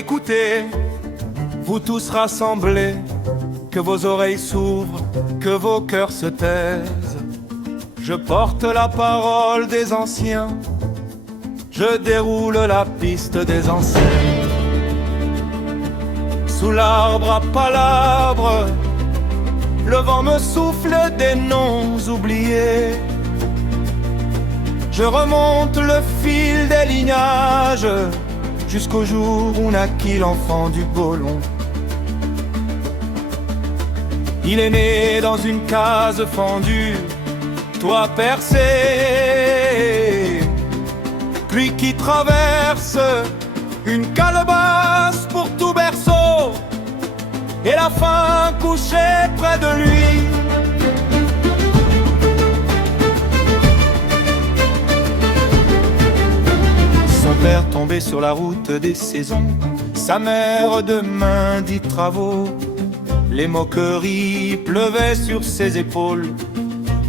écoutez, vous tous rassemblés, que vos oreilles s'ouvrent, que vos cœurs se taisent. Je porte la parole des anciens, je déroule la piste des ancêtres. Sous l'arbre à palabres, le vent me souffle des noms oubliés. Je remonte le fil des lignages jusqu'au jour où naquit l'enfant du Bolon. Il est né dans une case fendue, toit percé, pluie qui traverse une calebasse pour tout berceau, et la faim couchée près de lui. Son père tombé sur la route des saisons, sa mère de main dits travaux. Les moqueries pleuvaient sur ses épaules,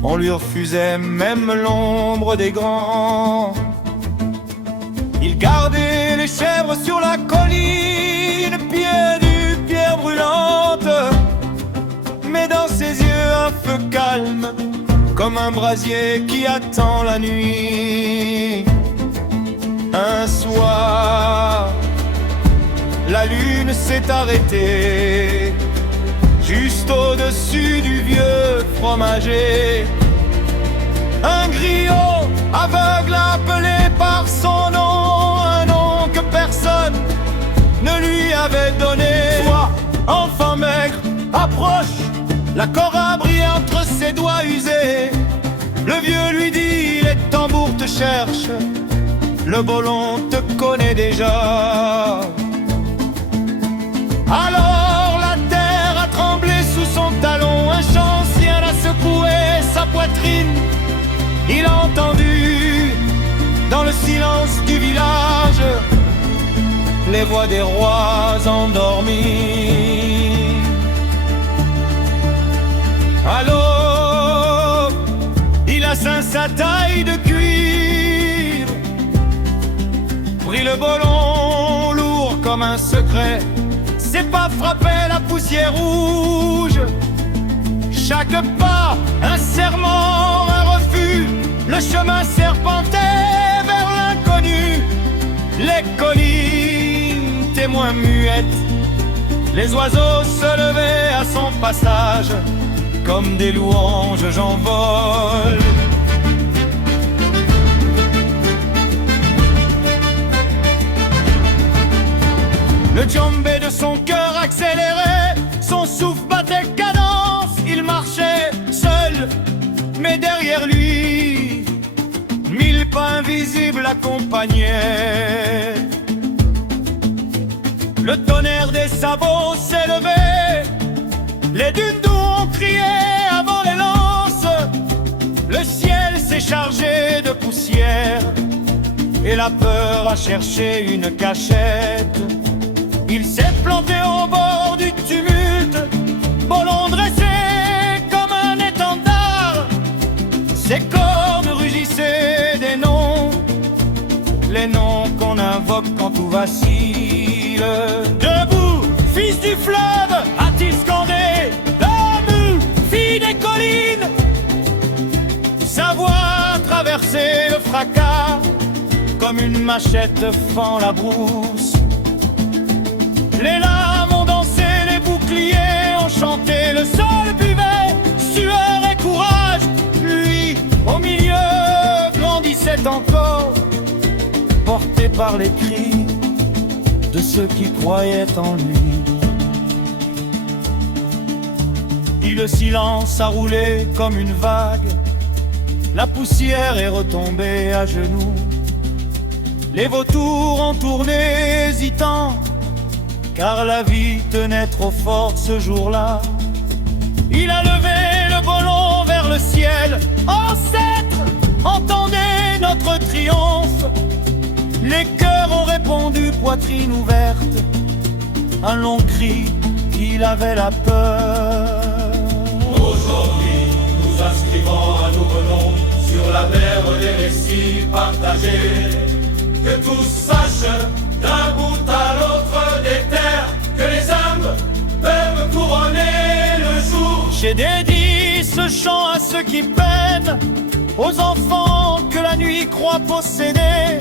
on lui refusait même l'ombre des grands. Il gardait les chèvres sur la colline, pied du pierre brûlante, mais dans ses yeux un feu calme, comme un brasier qui attend la nuit. Un soir, la lune s'est arrêtée, juste au-dessus du vieux fromager. Un griot aveugle appelé par son nom, un nom que personne ne lui avait donné. Toi, enfant maigre, approche, la cora brille entre ses doigts usés. Le vieux lui dit, les tambours te cherchent, le Bolon te connaît déjà. Alors la terre a tremblé sous son talon, un chancien a secoué sa poitrine. Il a entendu, dans le silence du village, les voix des rois endormis. Alors, il a ceint sa taille de cuir, pris le Bolon lourd comme un secret, ses pas frappaient la poussière rouge. Chaque pas, un serment, un refus, le chemin serpentait vers l'inconnu. Les collines, témoins muettes, les oiseaux se levaient à son passage, comme des louanges j'envole. Le djembé de son cœur accélérait, son souffle battait cadence. Il marchait seul, mais derrière lui, 1000 pas invisibles l'accompagnaient. Le tonnerre des sabots s'élevait, les dunes d'eau ont crié avant les lances. Le ciel s'est chargé de poussière, et la peur a cherché une cachette. Il s'est planté au bord du tumulte, Bolon dressé comme un étendard. Ses cornes rugissaient des noms, les noms qu'on invoque quand tout vacille. Debout, fils du fleuve, a-t-il scandé, debout, fille des collines. Sa voix traversait le fracas, comme une machette fend la brousse. Les lames ont dansé, les boucliers ont chanté, le sol buvait, sueur et courage. Lui, au milieu, grandissait encore, porté par les cris de ceux qui croyaient en lui. Puis le silence a roulé comme une vague, la poussière est retombée à genoux. Les vautours ont tourné hésitant, car la vie tenait trop fort ce jour-là. Il a levé le Bolon vers le ciel. Ancêtres, entendez notre triomphe. Les cœurs ont répondu poitrine ouverte, un long cri qu'il avait la peur. Aujourd'hui, nous inscrivons un nouveau nom sur la mer des récits partagés. Que tous sachent d'un bout à l'autre des J'ai dédié ce chant à ceux qui peinent, aux enfants que la nuit croit posséder,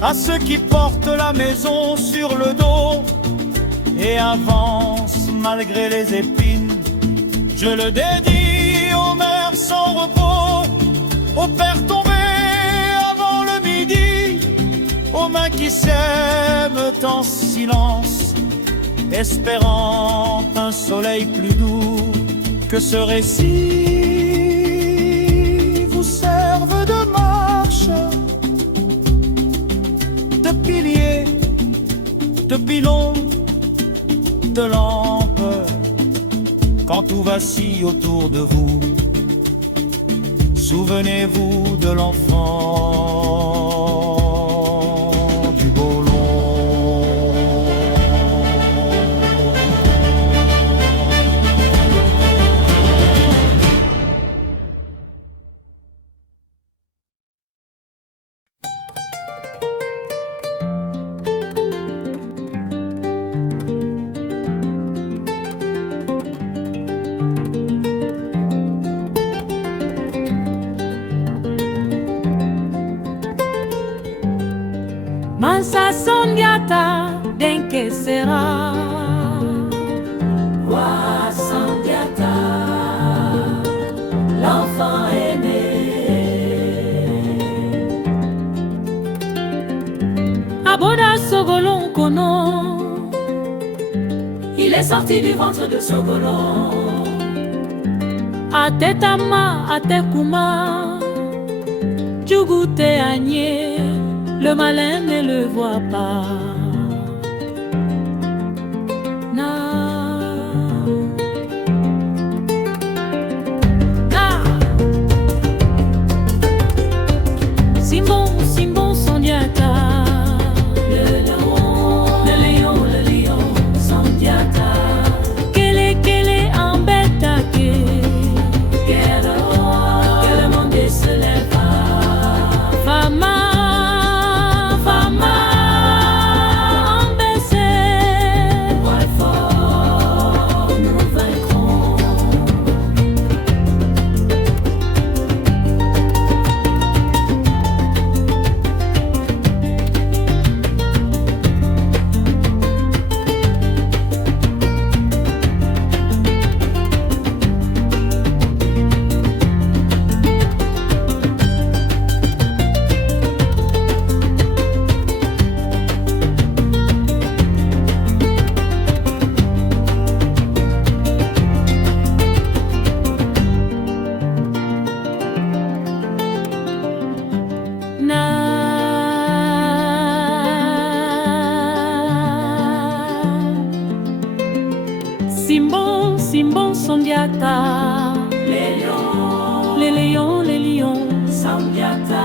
à ceux qui portent la maison sur le dos et avancent malgré les épines. Je le dédie aux mères sans repos, aux pères tombés avant le midi, aux mains qui s'aiment en silence, espérant un soleil plus doux. Que ce récit vous serve de marche, de pilier, de pilon, de lampe, quand tout vacille autour de vous. Souvenez-vous de l'enfant du beau long. Mansa Sondiata denke sera Wa Sondiata, l'enfant est né. Aboda Sogolon Kono, il est sorti du ventre de Sogolon. Atetama, Atekuma, Djougouté Agné, le malin ne le voit pas. Simbon, Simbon, Sondiata, le lion, Sondiata. Kele, embêtake, que le monde se lève. Fama. Simbon, Simbon, Sondiata, les lions, Sondiata.